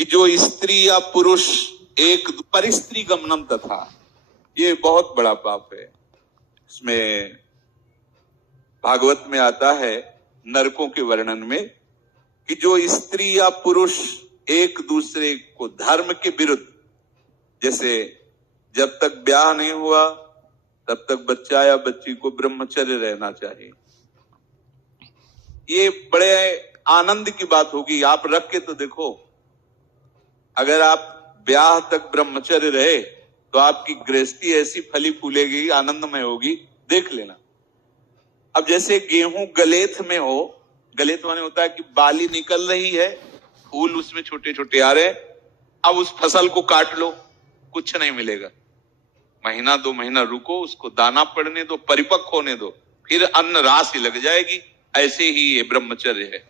कि जो स्त्री या पुरुष एक परिस्त्री गमनम तथा, ये बहुत बड़ा पाप है। इसमें भागवत में आता है नरकों के वर्णन में कि जो स्त्री या पुरुष एक दूसरे को धर्म के विरुद्ध, जैसे जब तक ब्याह नहीं हुआ तब तक बच्चा या बच्ची को ब्रह्मचर्य रहना चाहिए। ये बड़े आनंद की बात होगी। आप रख के तो देखो, अगर आप ब्याह तक ब्रह्मचर्य रहे तो आपकी गृहस्थी ऐसी फली फूलेगी, आनंदमय होगी, देख लेना। अब जैसे गेहूं गलेथ में हो, गलेथ माने होता है कि बाली निकल रही है, फूल उसमें छोटे छोटे आ रहे हैं, अब उस फसल को काट लो, कुछ नहीं मिलेगा। महीना 2 महीना रुको, उसको दाना पड़ने दो, परिपक्व होने दो, फिर अन्न राशि लग जाएगी। ऐसे ही ये ब्रह्मचर्य है।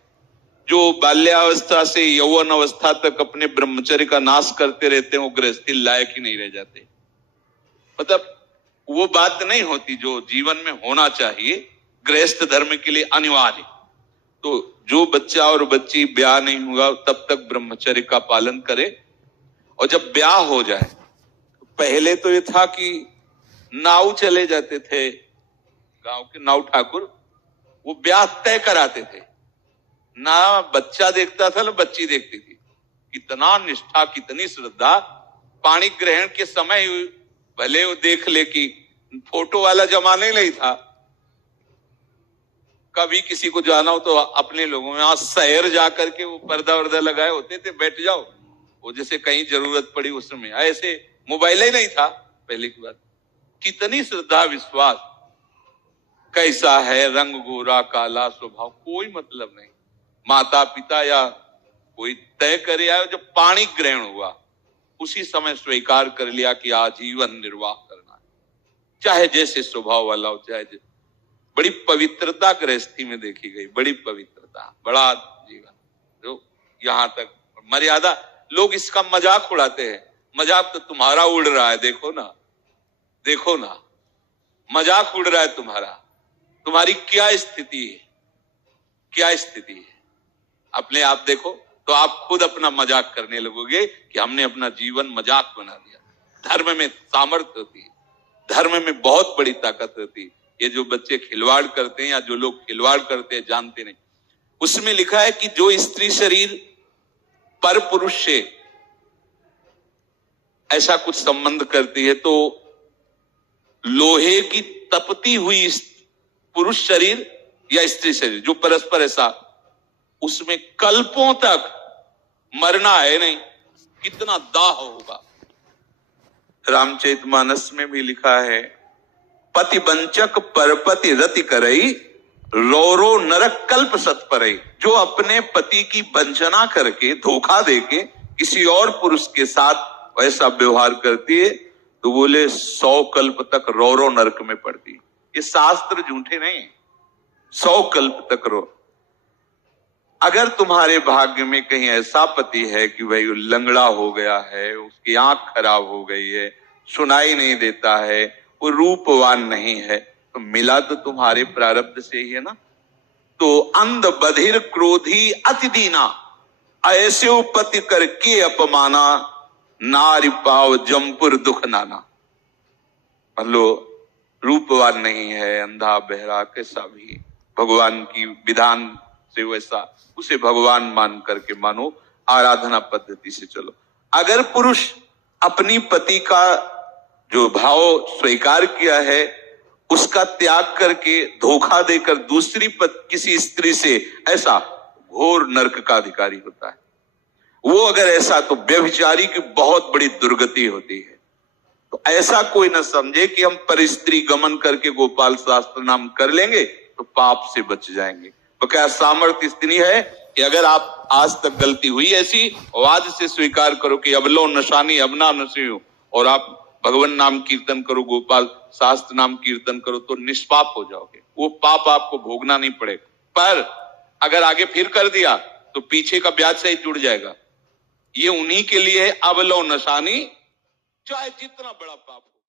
जो बाल्यावस्था से यौवन अवस्था तक अपने ब्रह्मचर्य का नाश करते रहते हैं, वो गृहस्थी लायक ही नहीं रह जाते। मतलब वो बात नहीं होती जो जीवन में होना चाहिए, गृहस्थ धर्म के लिए अनिवार्य। तो जो बच्चा और बच्ची ब्याह नहीं हुआ तब तक ब्रह्मचर्य का पालन करे, और जब ब्याह हो जाए, पहले तो ये था कि नाऊ चले जाते थे, गांव के नाऊ ठाकुर, वो ब्याह तय कराते थे, ना बच्चा देखता था ना बच्ची देखती थी। कितना निष्ठा, कितनी श्रद्धा। पाणी ग्रहण के समय भले वो देख ले कि फोटो वाला जमाना ही नहीं था, कभी किसी को जाना हो तो अपने लोगों में शहर जाकर के वो पर्दा वर्दा लगाए होते थे, बैठ जाओ, वो जैसे कहीं जरूरत पड़ी उस समय। ऐसे मोबाइल ही नहीं था पहले की बात। कितनी श्रद्धा, विश्वास। कैसा है, रंग गोरा काला, स्वभाव, कोई मतलब नहीं। माता पिता या कोई तय करे आए, जब पाणी ग्रहण हुआ उसी समय स्वीकार कर लिया कि आजीवन निर्वाह करना है, चाहे जैसे स्वभाव वाला हो, चाहे बड़ी पवित्रता गृहस्थी में देखी गई, बड़ी पवित्रता, बड़ा जीवन, जो यहां तक मर्यादा। लोग इसका मजाक उड़ाते हैं, मजाक तो तुम्हारा उड़ रहा है, देखो ना, देखो ना, मजाक उड़ रहा है तुम्हारा। तुम्हारी क्या स्थिति है, क्या स्थिति है, अपने आप देखो तो आप खुद अपना मजाक करने लगोगे कि हमने अपना जीवन मजाक बना दिया। धर्म में सामर्थ्य होती है, धर्म में बहुत बड़ी ताकत होती है। ये जो बच्चे खिलवाड़ करते हैं या जो लोग खिलवाड़ करते हैं जानते नहीं। उसमें लिखा है कि जो स्त्री शरीर पर पुरुष से ऐसा कुछ संबंध करती है तो लोहे की तपती हुई पुरुष शरीर या स्त्री शरीर जो परस्पर ऐसा, उसमें कल्पों तक मरना है नहीं। कितना दाह होगा। रामचरितमानस में भी लिखा है, पति वंचक परपति रति करई, रोरो नरक कल्प सतपरई। जो अपने पति की वंचना करके, धोखा देके किसी और पुरुष के साथ वैसा व्यवहार करती है तो बोले 100 कल्प तक रोरो नरक में पड़ती है। ये शास्त्र झूठे नहीं, 100 कल्प तक रो। अगर तुम्हारे भाग्य में कहीं ऐसा पति है कि भाई लंगड़ा हो गया है, उसकी आंख खराब हो गई है, सुनाई नहीं देता है, वो रूपवान नहीं है, तो मिला तो तुम्हारे प्रारब्ध से ही है ना। तो अंध बधिर क्रोधी अति दीना, ऐसे उपति करके अपमाना, नारी पाव जमपुर दुख नाना। मान लो रूपवान नहीं है, अंधा बहरा कैसा भी, भगवान की विधान से वैसा, उसे भगवान मान करके मानो, आराधना पद्धति से चलो। अगर पुरुष अपनी पति का जो भाव स्वीकार किया है उसका त्याग करके धोखा देकर दूसरी किसी स्त्री से, ऐसा घोर नरक का अधिकारी होता है वो। अगर ऐसा तो व्यभिचारी की बहुत बड़ी दुर्गति होती है। तो ऐसा कोई न समझे कि हम परिस्त्री गमन करके गोपाल शास्त्र नाम कर लेंगे तो पाप से बच जाएंगे। तो क्या सामर्थ्य इतनी है कि अगर आप आज तक गलती हुई ऐसी, आज से स्वीकार करो कि अबलो नशानी अबना नसियो, और आप भगवान नाम कीर्तन करो, गोपाल शास्त्र नाम कीर्तन करो, तो निष्पाप हो जाओगे। वो पाप आपको भोगना नहीं पड़ेगा। पर अगर आगे फिर कर दिया तो पीछे का ब्याज सही जुड़ जाएगा। ये उन्हीं के लिए है, अबलो नशानी, चाहे जितना बड़ा पाप हो।